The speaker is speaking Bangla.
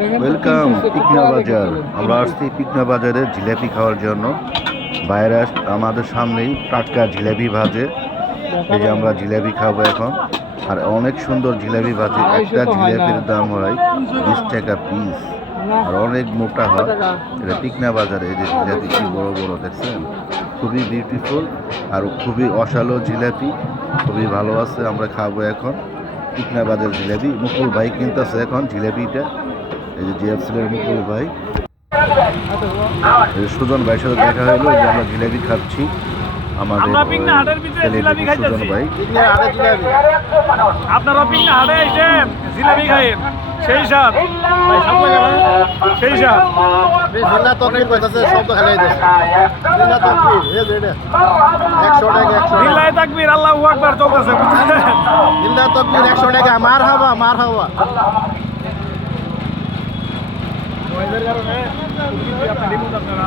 ওয়েলকাম পিকনা বাজার। আমরা আসছি পিকনা বাজারে জিলাপি খাওয়ার জন্য। বাইরে আমাদের সামনেই টাটকা জিলাপি ভাজে। এই যে আমরা জিলাপি খাবো এখন। আর অনেক সুন্দর জিলাপি ভাজে। একটা জিলাপির দাম হয় 20 টাকা পিস, আর অনেক মোটা হয়। এটা পিকনা বাজারে এই যে জিলাপি কি বড় বড় দেখছেন, খুবই বিউটিফুল আর খুবই অসালো জিলাপি, খুবই ভালো আছে। আমরা খাবো এখন পিকনা বাজার জিলাপি। মুকুল ভাই কিনতেছে এখন জিলাপিটা। এই যে জিএফসিলের মুকুল ভাই, সুজন ভাইয়ের সাথে দেখা হলো যে আমরা জিলাপি খাচ্ছি। আমাদের সুজন ভাই আপনারা পিকনা হাটে এসেছেন, জিলাপি খাইয়েন, সেই স্বাদ সেই স্বাদ। জিল্লা তকবীর কইতাছে শব্দ খালি দিছে। জিল্লা তকবীর এই যে এটা 100 টাকা 100 টাকা। বিল্লাহি তাকবীর, আল্লাহু আকবার চলতেছে। জিল্লা তকবীর 100 টাকা। মারহাবা মারহাবা। ওইদের কারণে আপনারা